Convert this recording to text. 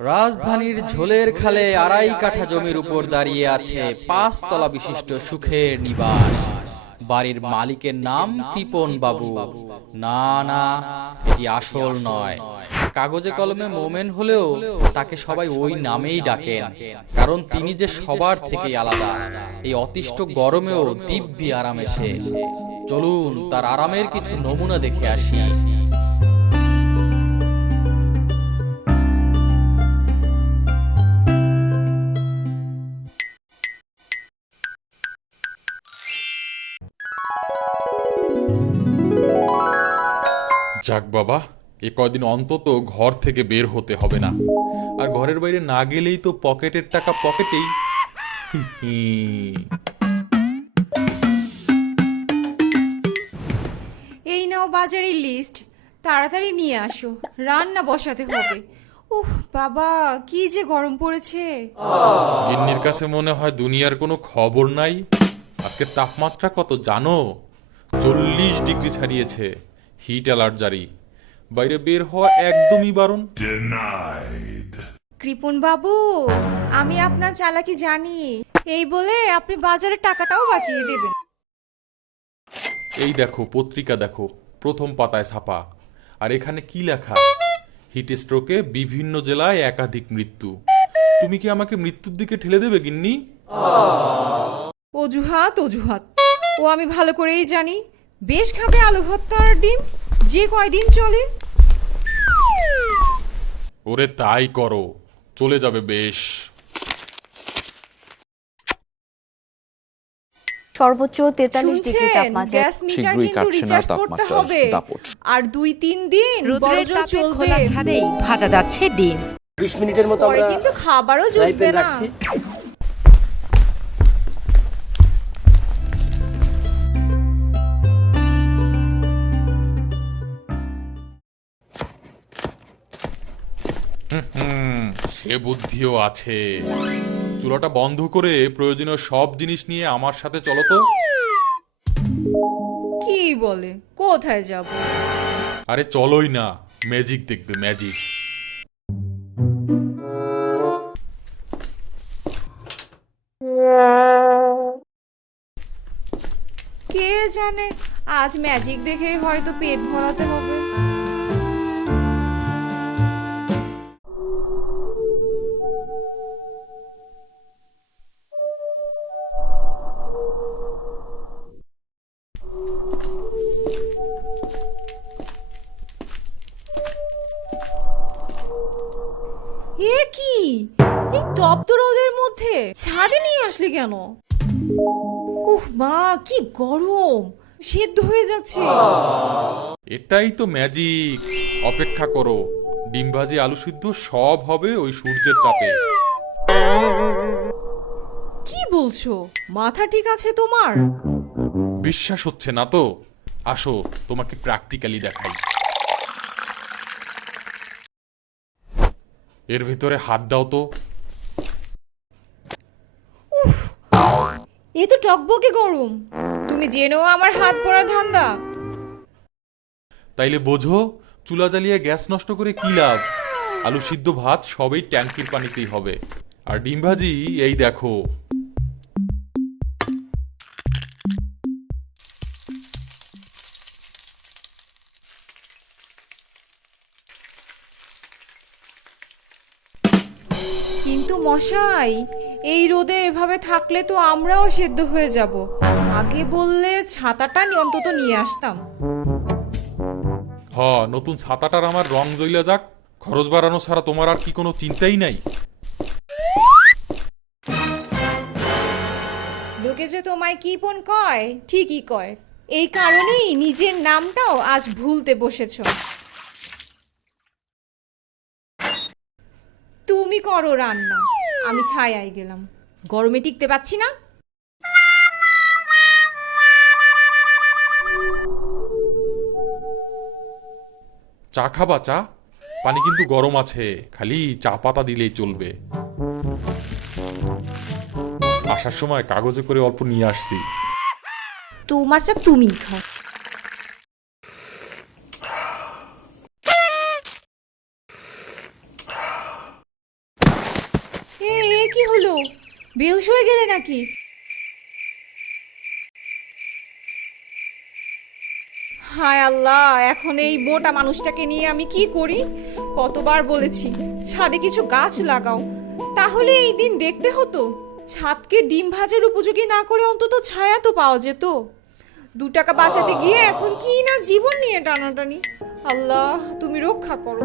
রাজধানীর ঝোলের খালে আড়াই কাঠা জমির উপর দাঁড়িয়ে আছে ৫ তলা বিশিষ্ট সুখের নিবাস। বাড়ির মালিকের নাম কৃপন বাবু। না না, এটি আসল নয়। কাগজে কলমে মোমেন হলেও তাকে সবাই ওই নামেই ডাকেন, কারণ তিনি যে সবার থেকে আলাদা। এই অতিষ্ঠ গরমেও দিব্যি আরামে সে। চলুন তার আরামের কিছু নমুনা দেখে আসি। যাক বাবা, এ কয়দিন অন্তত ঘর থেকে বের হতে হবে না। আর ঘরের বাইরে না গেলেই তো পকেটের টাকা পকেটেই। এই নাও বাজারের লিস্ট, তাড়াতাড়ি নিয়ে আসো, রান্না বসাতে হবে। উফ বাবা, কি যে গরম পড়েছে। গিন্নির কাছে মনে হয় দুনিয়ার কোনো খবর নাই। আজকে তাপমাত্রা কত জানো? 40 ডিগ্রি ছাড়িয়েছে। হিট অ্যালার্ট জারি। বাইরে বের হওয়া একদমই বারণ। কৃপন বাবু, আমি আপনার চালাকি জানি, এই বলে আপনি বাজারের টাকাটাও বাঁচিয়ে দেবেন। এই দেখো, পত্রিকা দেখো, প্রথম পাতায় ছাপা। আর এখানে কি লেখা? হিট স্ট্রোকে বিভিন্ন জেলায় একাধিক মৃত্যু। তুমি কি আমাকে মৃত্যুর দিকে ঠেলে দেবে গিন্নি? অজুহাত অজুহাত, ও আমি ভালো করেই জানি। বেশ খাবে আলু ভর্তা আর ডিম, যে কয়দিন চলে। ওরে তাই করো, চলে যাবে বেশ। সর্বোচ্চ 43 ডিগ্রি শুনছেন, তাপমাত্রা। গ্যাস মিটার শীঘ্রই কিন্তু কাটছে না রিচার্জ করতে তাপমাত্রার হবে। দাপট। আর 2-3 দিন রোদ্রের বড়জোর তাপে চলবে। খোলা ছাদেই ভাজা যাচ্ছে ডিম। 20 মিনিটের মতো পরে আমরা কিন্তু খাবারও ফ্রাই জুটবে প্যান না। রাখছি। সে বুদ্ধিও আছে। চুলাটা বন্ধ করে প্রয়োজনীয় সব জিনিস নিয়ে আমার সাথে চলো তো। কি বলে, কোথায় যাব? আরে চলোই না, ম্যাজিক দেখবে, ম্যাজিক। কে জানে, আজ ম্যাজিক দেখে হয়তো পেট ভরাতে হবে। এ কি, এই তপ্ত রোদের মধ্যে ছাদে নিয়ে আসলি কেন? উফ মা, কি গরম, সেদ্ধ হয়ে যাচ্ছে। এটাই তো ম্যাজিক। অপেক্ষা করো, ডিম ভাজি, আলু সিদ্ধ সব হবে ওই সূর্যের তাপে। কি বলছো, মাথা ঠিক আছে তোমার? বিশ্বাস হচ্ছে না তো? আসো, তোমাকে প্র্যাকটিক্যালি দেখাই। এর ভিতরে হাত দাও তো। এ তো টকবকে গরম, তুমি জেনেও আমার হাত পড়া ধান্দা। তাইলে বোঝো, চুলা জ্বালিয়ে গ্যাস নষ্ট করে কি লাভ? আলু সিদ্ধ ভাত সবই ট্যাঙ্কির পানিতেই হবে। আর ডিম ভাজি এই দেখো। কিন্তু মশাই, এই রোদে এভাবে থাকলে তো আমরাও সেদ্ধ হয়ে যাব। আগে বললে ছাতাটা অন্তত নিয়ে আসতাম। নতুন ছাতাটার আমার রং জ্বইলা যাক। খরচ বাড়ানো ছাড়া তোমার আর কি কোনো চিন্তাই নাই? লোকে যে তোমায় কি পণ কয়, ঠিকই কয়। এই কারণেই নিজের নামটাও আজ ভুলতে বসেছো। তুমি করো রান্না, আমি ছায়ায় গেলাম, গরমে টিকতে পারছি না। চা খাবা? চা? পানি কিন্তু গরম আছে, খালি চা পাতা দিলেই চলবে। আসার সময় কাগজে করে অল্প নিয়ে আসছি। তোমার চা তুমি খাও। এ কি হলো, বেহুশ হয়ে গেলে নাকি? হায় আল্লাহ, এখন এই মোটা মানুষটাকে নিয়ে আমি কি করি? কতবার বলেছি ছাদে কিছু গাছ লাগাও, তাহলে এই দিন দেখতে হতো। ছাদকে ডিম ভাজার উপযোগী না করে অন্তত ছায়া তো পাওয়া যেত। 2 টাকা বাঁচাতে গিয়ে এখন কি না জীবন নিয়ে টানাটানি। আল্লাহ তুমি রক্ষা করো।